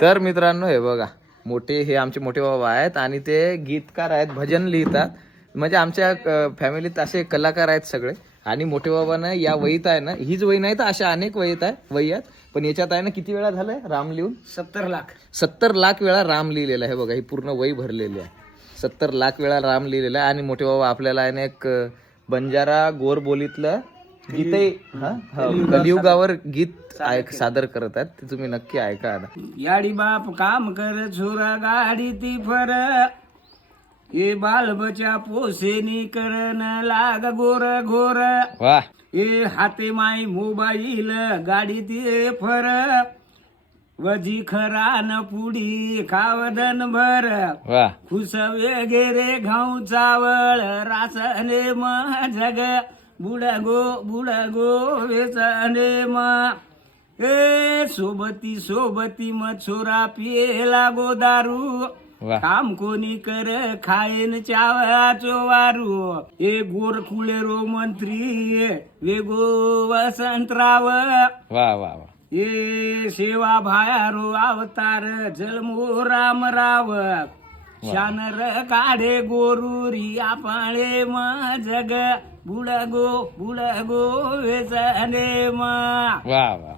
तर मित्रांनो हे बघा, मोठे हे आमचे मोठे बाबा आहेत आणि ते गीतकार आहेत, भजन लिहितात. म्हणजे आमच्या फॅमिलीत असे कलाकार आहेत सगळे. आणि मोठे बाबांना या वहीत आहे ना, हीच वही नाही तर अशा अनेक वहीत आहे वही आहेत. पण याच्यात आहे ना किती वेळा झालंय राम लिहून? 70 लाख वेळा राम लिहिलेला आहे. बघा ही पूर्ण वही भरलेली आहे. 70 लाख वेळा राम लिहिलेला आहे. आणि मोठे बाबा आपल्याला आहे ना एक बंजारा गोर बोलीतलं गीतही कलियुगावर गीत सादर करत आहेत. ते तुम्ही नक्की ऐका आता. याडी बाप काम कर छोरा गाडी ती फर हे बालबच्या पोसेनी करन लाग गोर घोर वा हे हाते माई मोबाईल गाडी ती फर वजी खरान पुडी खावदन भर वा खुस वगैरे घाऊ चावळ रासने जग बुडगो वेचने ए सोबती मछोरा पियला गो दारू वा काम कोणी कर खायन चावाचो वारू ए गोर कुळेरो मंत्री वेगो वसंतराव वा वा वा ए सेवा भायारो अवतार जलमो रामराव शानर काढे गोरुरी आपळे जग बुडगो वेचने वा वा